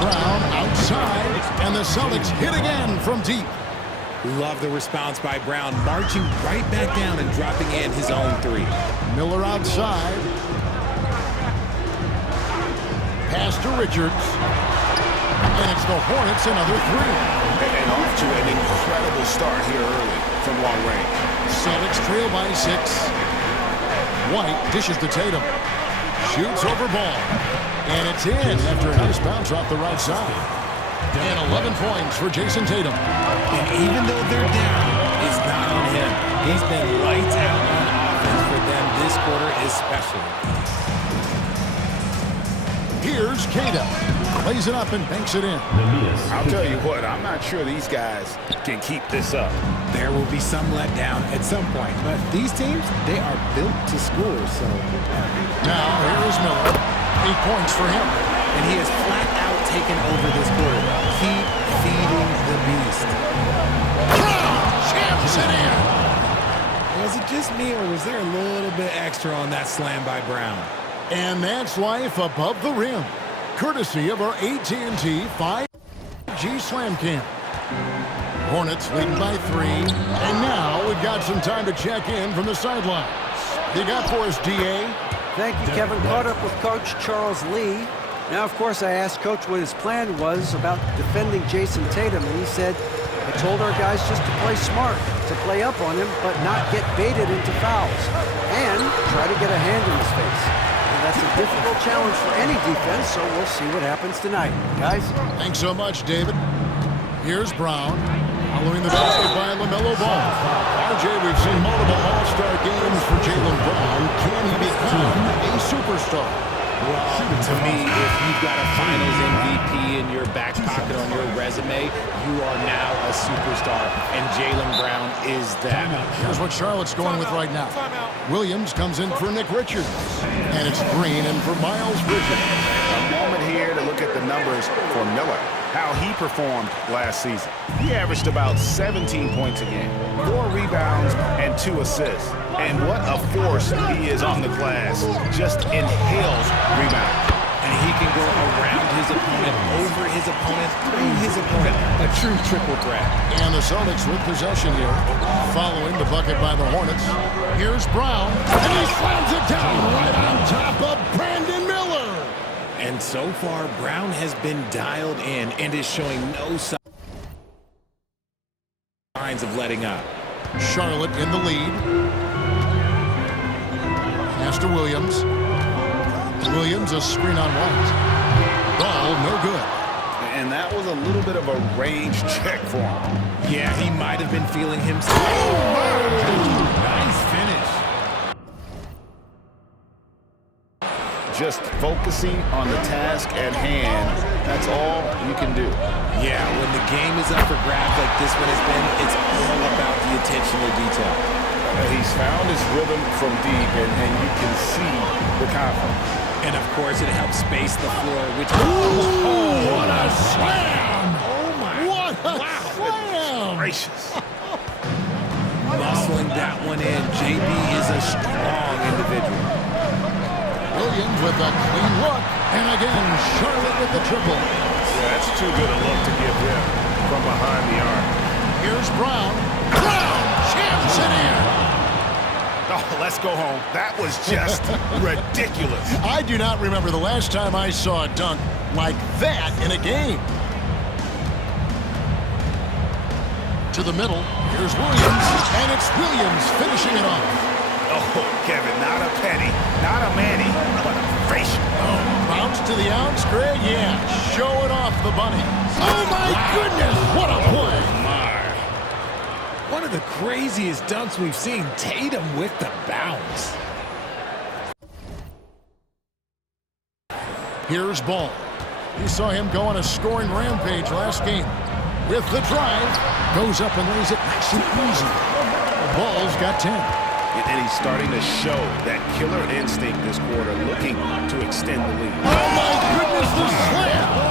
Brown outside, and the Celtics hit again from deep. Love the response by Brown, marching right back down and dropping in his own three. Miller outside. Pass to Richards. And it's the Hornets another three. And off to an incredible start here early from long range. Celtics trail by 6. White dishes to Tatum. Shoots over ball. And it's in after a nice bounce off the right side. And 11 points for Jason Tatum. And even though they're down, it's not on him. He's been lights out on offense for them this quarter especially. Here's Kata. Plays it up and banks it in. I'll tell you what, I'm not sure these guys can keep this up. There will be some letdown at some point, but these teams, they are built to score, so. Now, here is Miller. 8 points for him. And he has flat out taken over this quarter. Keep feeding the beast. Brown jams it in. Was it just me, or was there a little bit extra on that slam by Brown? And that's life above the rim. Courtesy of our AT&T 5G Slam Cam. Hornets leading by 3. And now we've got some time to check in from the sidelines. You got for us, D.A.? Thank you, Kevin. Caught up with Coach Charles Lee. Now, of course, I asked Coach what his plan was about defending Jason Tatum, and he said, I told our guys just to play smart, to play up on him, but not get baited into fouls, and try to get a hand in his face. And that's a difficult challenge for any defense, so we'll see what happens tonight. Guys? Thanks so much, David. Here's Brown. Following the basket by LaMelo Ball. RJ, we've seen multiple All-Star games for Jaylen Brown. Can he become a superstar? Well, to me, if you've got a Finals MVP in your back pocket on your resume, you are now a superstar, and Jaylen Brown is that. Here's what Charlotte's going with right now. Williams comes in for Nick Richards, and it's Green in for Miles Bridges. A moment here to look at the numbers for Miller, how he performed last season. He averaged about 17 points a game, 4 rebounds, and 2 assists. And what a force he is on the glass. Just inhales rebound. And he can go around his opponent, over his opponent, through his opponent. A true triple threat. And the Celtics with possession here, following the bucket by the Hornets. Here's Brown, and he slams it down right on top of Brandon Miller. And so far, Brown has been dialed in and is showing no signs of letting up. Charlotte in the lead. Pass to Williams. Williams, a screen on White. Ball, no good. And that was a little bit of a range check for him. Yeah, he might have been feeling himself. Nice finish. Just focusing on the task at hand, that's all you can do. Yeah, when the game is up for grabs like this one has been, it's all about the attention to detail. He's found his rhythm from deep, and you can see the confidence. And, of course, it helps space the floor, which... Oh, what a slam! Oh, my... What a slam! Gracious. Muscling that one in. JB is a strong individual. Williams with a clean look. And again, Charlotte with the triple. Yeah, that's too good a look to give him from behind the arc. Here's Brown. Brown jams it in. Oh, let's go home. That was just ridiculous. I do not remember the last time I saw a dunk like that in a game. To the middle. Here's Williams. And it's Williams finishing it off. Oh, Kevin, not a penny, not a Manny, but a facial. Oh, bounce to the ounce, Greg? Yeah, show it off the bunny. Oh, my goodness, what a play. One of the craziest dunks we've seen. Tatum with the bounce. Here's Ball. You saw him go on a scoring rampage last game. With the drive, goes up and lays it nice and easy. Ball's got 10. And he's starting to show that killer instinct this quarter, looking to extend the lead. Oh, my goodness, the slam!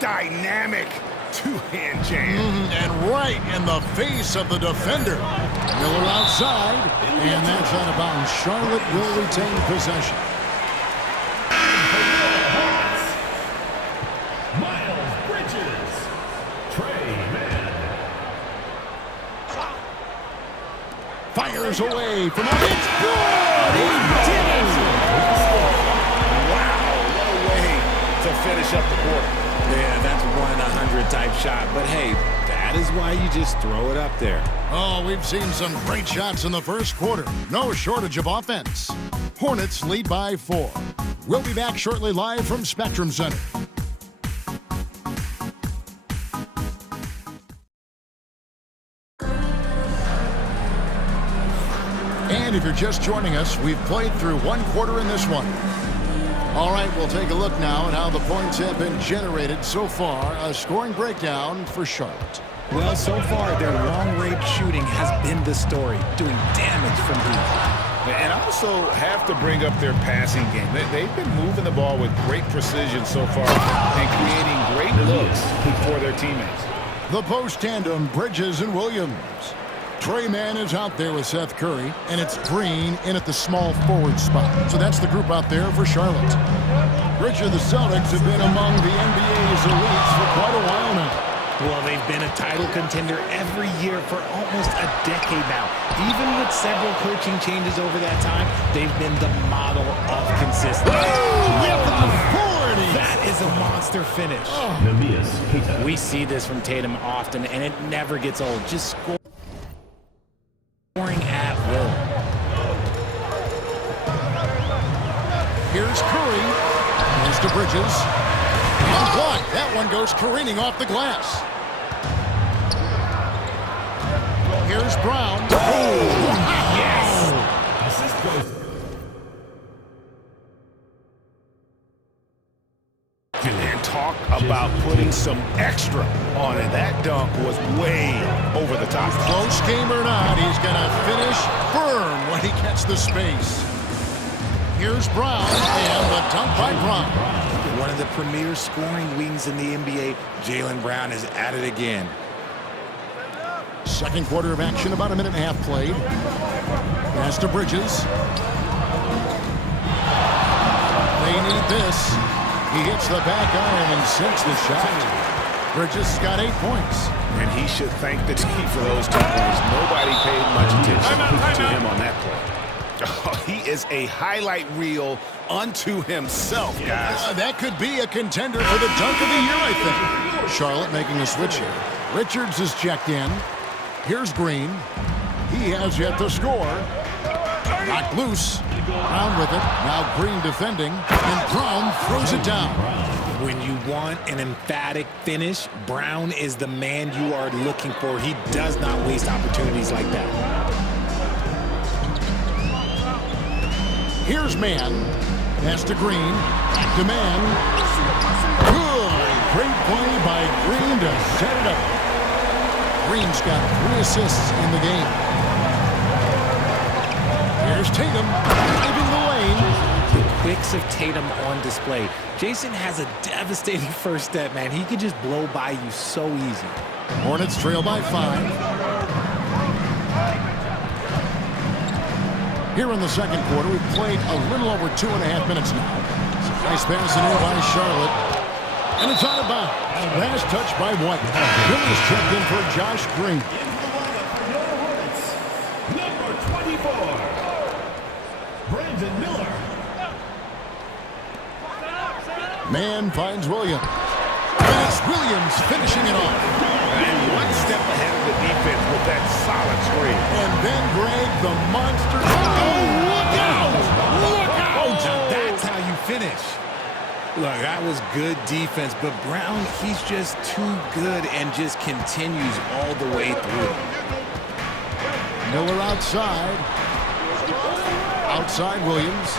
Dynamic two-hand jam. And right in the face of the defender. Miller outside, and that's out of bounds. Charlotte will retain possession. meters away from home. It's good! He did it! Wow, what a way to finish up the quarter. Yeah, that's 1 in 100 type shot. But hey, that is why you just throw it up there. Oh, we've seen some great shots in the first quarter. No shortage of offense. Hornets lead by 4. We'll be back shortly live from Spectrum Center. And if you're just joining us, we've played through 1 quarter in this one. All right, we'll take a look now at how the points have been generated so far. A scoring breakdown for Charlotte. Well, so far, their long-range shooting has been the story, doing damage from deep. And I also have to bring up their passing game. They've been moving the ball with great precision so far and creating great looks for their teammates. The post tandem, Bridges and Williams. Trey Mann is out there with Seth Curry, and it's Green in at the small forward spot. So that's the group out there for Charlotte. Richard, the Celtics have been among the NBA's elites for quite a while now. Well, they've been a title contender every year for almost a decade now. Even with several coaching changes over that time, they've been the model of consistency. With authority! That is a monster finish. We see this from Tatum often, and it never gets old. Just scoring at will. Here's Curry. Here's to Bridges. And blocked. That one goes careening off the glass. Here's Brown. Oh, yes! And talk about putting some extra on it. That dunk was way over the top. Close game or not, he's going to finish firm when he gets the space. Here's Brown, and the dunk by Brown. One of the premier scoring wings in the NBA, Jaylen Brown is at it again. Second quarter of action, about a minute and a half played. Pass to Bridges. They need this. He hits the back iron and sinks the shot. Bridges got 8 points. And he should thank the team for those 2 points. Nobody paid much attention to him on that play. Oh, he is a highlight reel unto himself, guys. That could be a contender for the dunk of the year, I think. Charlotte making a switch here. Richards is checked in. Here's Green. He has yet to score. Knocked loose. Brown with it. Now Green defending. And Brown throws it down. When you want an emphatic finish, Brown is the man you are looking for. He does not waste opportunities like that. Here's Mann. Pass to Green. Back to Mann. Good. Great play by Green to set it up. Green's got 3 assists in the game. Here's Tatum. Driving the lane. The quicks of Tatum on display. Jason has a devastating first step, man. He could just blow by you so easy. Hornets trail by 5. Here in the second quarter, we've played a little over 2.5 minutes now. Nice pass in here by Charlotte. And it's out of bounds. Last touch by White. Bill is checked in for Josh Green. Number 24, Brandon Miller. Mann finds Williams. And it's Williams finishing it off. And 1 step ahead of the defense with that solid screen. And then Greg, the monster. Oh, look out! Look out! Now that's how you finish. Look, that was good defense, but Brown, he's just too good and just continues all the way through. Miller outside. Outside Williams.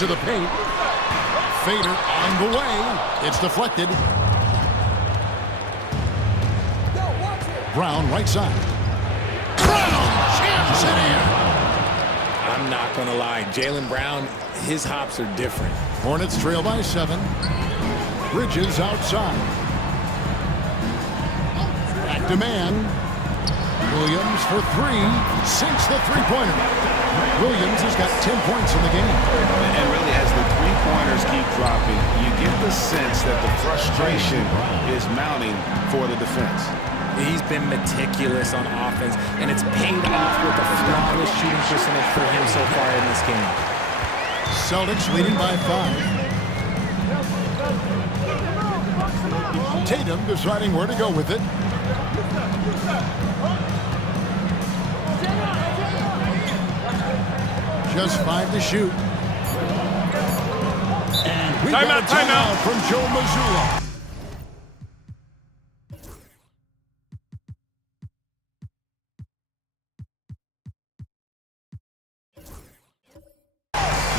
To the paint. Fader on the way. It's deflected. Brown right side. Brown jams it in. I'm not going to lie. Jaylen Brown, his hops are different. Hornets trail by 7. Bridges outside. Back to Mann. Williams for 3. Sinks the three-pointer. Williams has got 10 points in the game. And really, as the three-pointers keep dropping, you get the sense that the frustration is mounting for the defense. He's been meticulous on offense, and it's paid off with a flawless shooting percentage for him so far in this game. Celtics leading by 5. Tatum deciding where to go with it. Just 5 to shoot. And we got a timeout from Joe Mazzulla.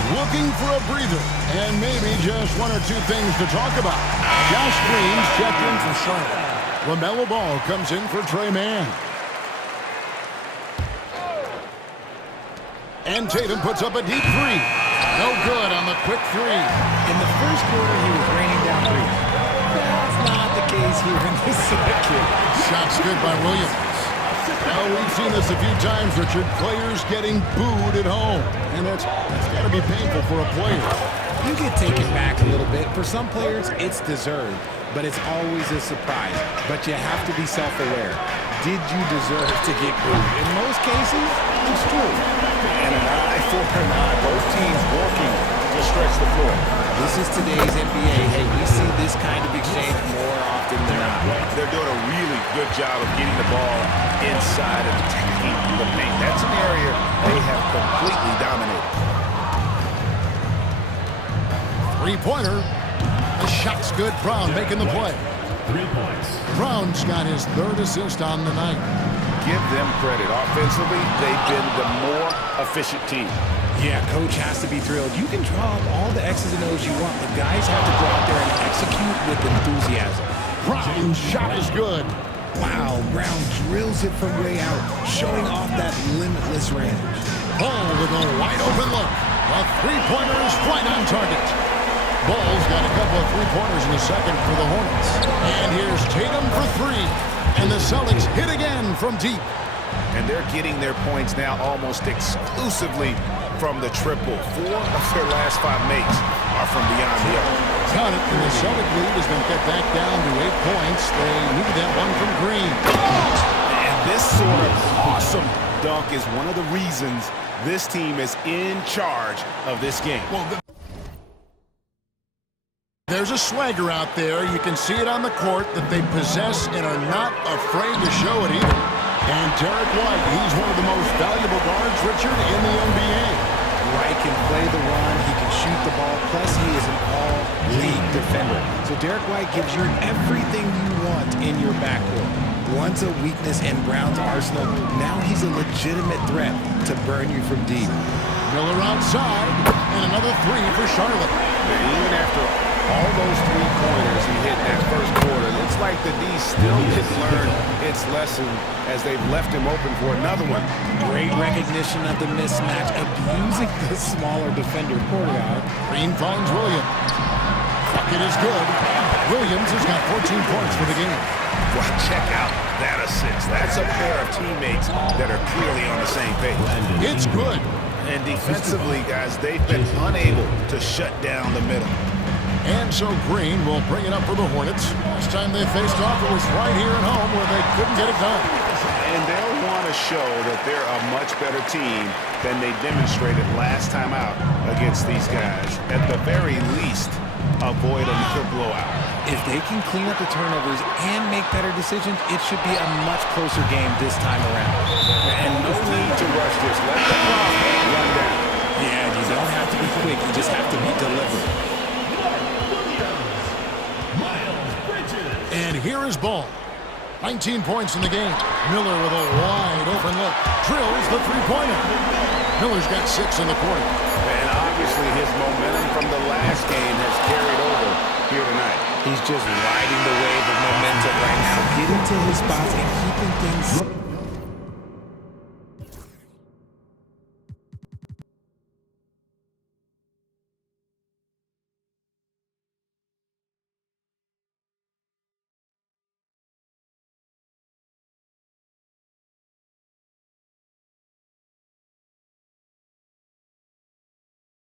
Looking for a breather, and maybe just one or two things to talk about. Josh Green's checked in for Charlotte. LaMelo Ball comes in for Trey Mann. And Tatum puts up a deep three. No good on the quick three. In the first quarter, he was raining down threes. That's not the case here in the second. Shots good by Williams. Now, we've seen this a few times, Richard. Players getting booed at home. And that's got to be painful for a player. You get taken back a little bit. For some players, it's deserved. But it's always a surprise. But you have to be self-aware. Did you deserve to get booed? In most cases, it's true. And an eye for an eye. Both teams working to stretch the floor. This is today's NBA. Hey, we see this kind of exchange more often than not. They're doing a really good job of getting the ball inside and attacking the paint. That's an area they have completely dominated. Three-pointer. The shot's good. Brown making the play. 3 points. Brown's got his 3rd assist on the night. Give them credit. Offensively, they've been the more efficient team. Yeah, coach has to be thrilled. You can draw up all the X's and O's you want, but guys have to go out there and execute with enthusiasm. Brown's shot is good. Wow, Brown drills it from way out, showing off that limitless range. Ball with a wide open look. A three-pointer is right on target. Ball's got a couple of three-pointers in the second for the Hornets. And here's Tatum for 3. And the Celtics hit again from deep. And they're getting their points now almost exclusively from the triple. 4 of their last 5 makes are from beyond the arc. Count it, and the Celtic lead has been cut back down to 8 points. They needed that one from Green. And this sort of awesome dunk is one of the reasons this team is in charge of this game. Well, there's a swagger out there. You can see it on the court that they possess and are not afraid to show it either. And Derek White, he's one of the most valuable guards, Richard, in the NBA. White can play the run, he can shoot the ball, plus he is an all-league defender. So Derek White gives you everything you want in your backcourt. Once a weakness in Brown's arsenal, now he's a legitimate threat to burn you from deep. Miller outside, and another 3 for Charlotte. And even after all those 3-pointers he hit in that first quarter, looks like the D still didn't learn its lesson as they've left him open for another one. Great recognition of the mismatch, abusing the smaller defender. Porter. Green finds Williams. Bucket is good. Williams has got 14 points for the game. Well, check out that assist. That's a pair of teammates that are clearly on the same page. It's good. And defensively, guys, they've been unable to shut down the middle. And so Green will bring it up for the Hornets. Last time they faced off, it was right here at home where they couldn't get it done. And they'll want to show that they're a much better team than they demonstrated last time out against these guys. At the very least, avoid another blowout. If they can clean up the turnovers and make better decisions, it should be a much closer game this time around. And no need to rush this. Let the clock run down. Yeah, you don't have to be quick. You just have to be deliberate. And here is Ball. 19 points in the game. Miller with a wide open look. Drills the three-pointer. Miller's got 6 in the quarter. And obviously his momentum from the last game has carried over here tonight. He's just riding the wave of momentum right now, getting to his spots and keeping things